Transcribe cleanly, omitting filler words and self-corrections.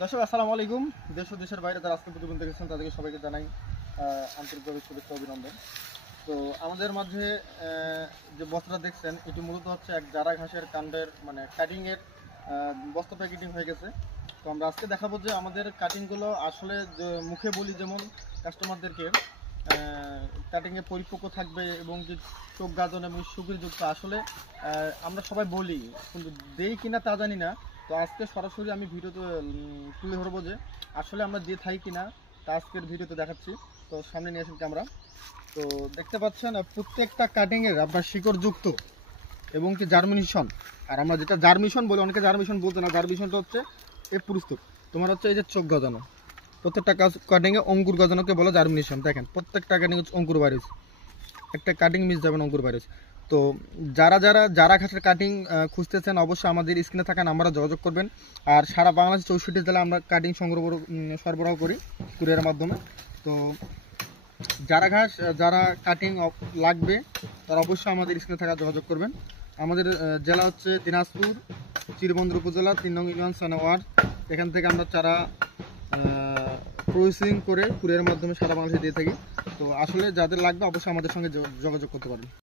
দর্শক আসসালামু আলাইকুম। দেশ ও দেশের বাইরে যারা আজকে প্রতিবেদন দেখেছেন তাদেরকে সবাইকে জানাই আন্তরিকভাবে শুভেচ্ছা অভিনন্দন। তো আমাদের মাঝে যে বস্তাটা দেখছেন এটি মূলত হচ্ছে এক জারা ঘাসের কাণ্ডের মানে কাটিংয়ের বস্তা প্যাকেটিং হয়ে গেছে। তো আমরা আজকে দেখাবো যে আমাদের কাটিংগুলো আসলে মুখে বলি যেমন কাস্টমারদেরকে কাটিংয়ে পরিপক্ক থাকবে এবং যে চোখ গাজন এবং সুগিরযুক্ত আসলে আমরা সবাই বলি কিন্তু দেই কিনা তা জানি না। তো আজকে সরাসরি আমি ভিডিওতে তুলে ধরবো যে আসলে আমরা দিয়ে থাকি কিনা তা আজকের ভিডিওতে দেখাচ্ছি। তো সামনে নিয়ে আসেন ক্যামেরা। তো দেখতে পাচ্ছেন প্রত্যেকটা কাটিংয়ের আপনার শিকড় যুক্ত এবং কি জার্মিনেশন। আর আমরা যেটা জার্মিনেশন বলি, অনেকে জার্মিনেশন বলতে না, জার্মিনেশনটা হচ্ছে এই পুরুস্তর তোমার হচ্ছে এই যে চোখ গজানো। প্রত্যেকটা কাটিংয়ে অঙ্কুর গজানোকে বলে জার্মিনেশন। দেখেন প্রত্যেকটা কাটিং অঙ্কুর বাইরেছে, একটা কাটিং মিস যাবেন অঙ্কুর বাইরেছে। তো যারা ঘাসের কাটিং খুঁজতেছেন অবশ্যই আমাদের স্ক্রিনে থাকা নাম্বারে যোগাযোগ করবেন। আর সারা বাংলাদেশ 64 জেলায় আমরা কাটিং সরবরাহ করি কুরিয়ারের মাধ্যমে। তো যারা কাটিং লাগবে তারা অবশ্যই আমাদের স্ক্রিনে থাকা যোগাযোগ করবেন। আমাদের জেলা হচ্ছে দিনাজপুর, চিরবন্দর উপজেলা 3 নং ইউনিয়ন সানোয়ার। এখান থেকে আমরা চারা প্রসেসিং করে কুরিয়ারের মাধ্যমে সারা বাংলাদেশে দিয়ে থাকি। তো আসলে যাদের লাগবে অবশ্যই আমাদের সঙ্গে যোগাযোগ করতে পারেন।